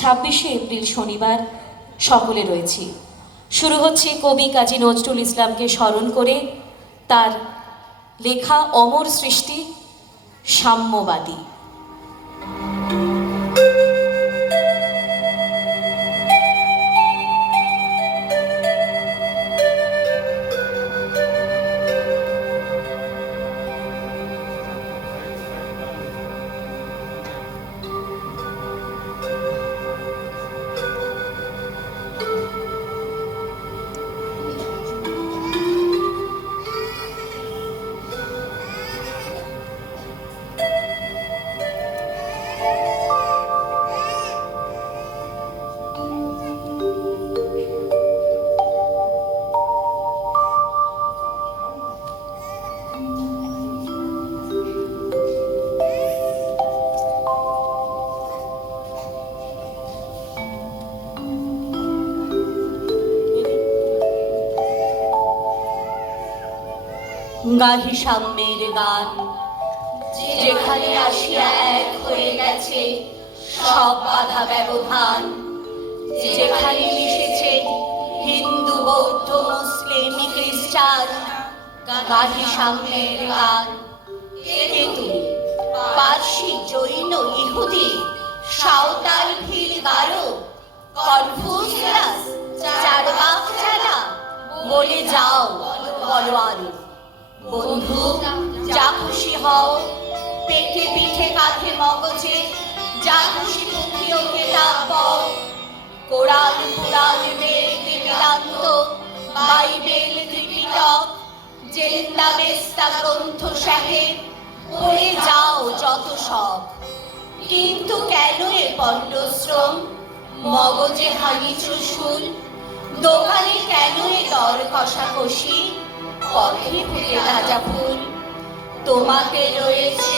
26শে April শনিবার সকলে রয়েছি। শুরু হচ্ছে কবি কাজী নজরুল ইসলামকে স্মরণ করে তার লেখা অমর সৃষ্টি সাম্যবাদী। গাহি সাম্যের গান, যেখানে আসিয়া এক হয়ে গেছে সব বাধা ব্যবধান, যেখানে মিশেছে হিন্দু বৌদ্ধ মুসলিম খ্রিস্টান। গাহি সাম্যের গান। কে তুমি? পার্সি জৈন ইহুদি সাঁওতাল ভিল গারো কনফুসিয়াস চারবাক চালা, বলে যাও বলো আরো। বন্ধু যা খুশি হও, পেটে পিঠে কাঁধে মগজে যা খুশি মুখিও কেতাব, কোরআন পুরাণ বেদ বেদান্ত বাইবেল ত্রিপিটক জেন্দা বেস্তা গ্রন্থ সাহেব, পড়ে যাও যত সব। কিন্তু কেন এ পণ্ডশ্রম, মগজে হানি চুষুল, দোকানে কেন এ দর কষাকষি, পথে ফুটে তাজা ফুল। তোমাকে রয়েছে